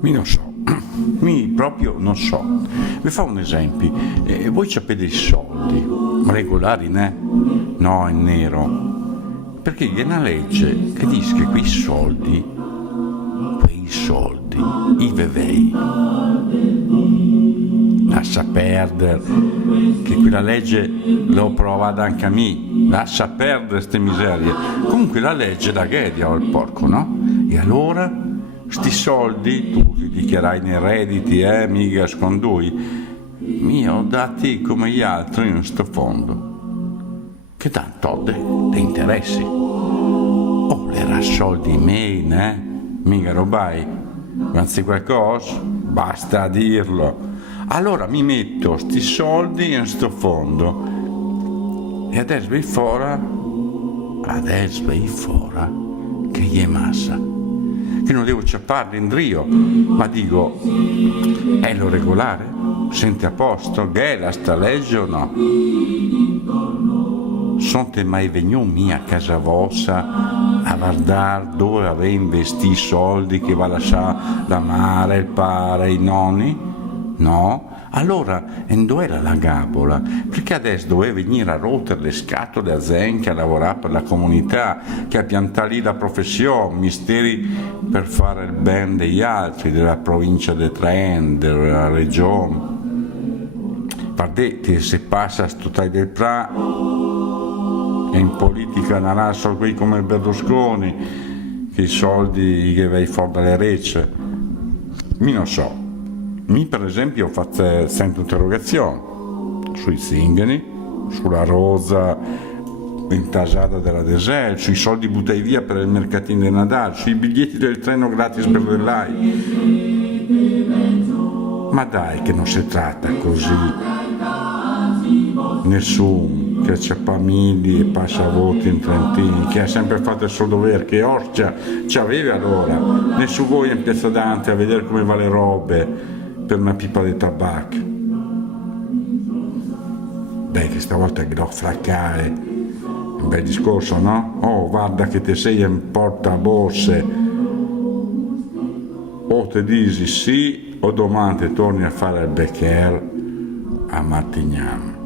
Mi non so, mi proprio non so. Vi fa un esempio, voi sapete i soldi, regolari, né? No, in nero. Perché c'è una legge che dice che quei soldi, i vevei, lascia perdere, che quella legge l'ho provata anche a me, lascia perdere ste miserie. Comunque la legge da ghedia al porco, no? E allora, sti soldi, tu li dichiarai nei redditi, mica scondui, mi ho dati come gli altri in sto fondo, che tanto ho dei interessi. Oh, era soldi miei, né? Mica robai, anzi qualcosa, basta dirlo. Allora mi metto sti soldi in sto fondo e adesso vai fora, che gli è massa, che non devo ciapparli in rio, ma dico, è lo regolare? Senti a posto? Ghela sta legge o no? Sonte mai venuti a casa vostra a guardare dove aveva investito i soldi che va a lasciare la mare, il padre, i nonni? No? Allora, dove era la gabola? Perché adesso doveva venire a rotere le scatole a gente a lavorare per la comunità, che a piantare lì la professione, misteri per fare il bene degli altri, della provincia di Trento, della regione. Guardate, se passa a sto tai del Pra, e in politica non solo qui come Berlusconi, che i soldi che vai fuori dalle recce. Mi non so. Mi per esempio ho fatto sempre interrogazioni sui zingari, sulla rosa intasata della Desel, sui soldi buttati via per il mercatino di Natale, sui biglietti del treno gratis per l'Elai. Ma dai che non si tratta così. Nessuno che c'è famiglie e passa voti in Trentini, che ha sempre fatto il suo dovere, che Orcia ci aveva allora. Nessuno voi in Piazza Dante a vedere come va le robe per una pipa di tabacco. Dai che stavolta che devo fraccare, un bel discorso, no? Oh, guarda che te sei in portaborse, o te dici sì o domani te torni a fare il beccher a Martignano.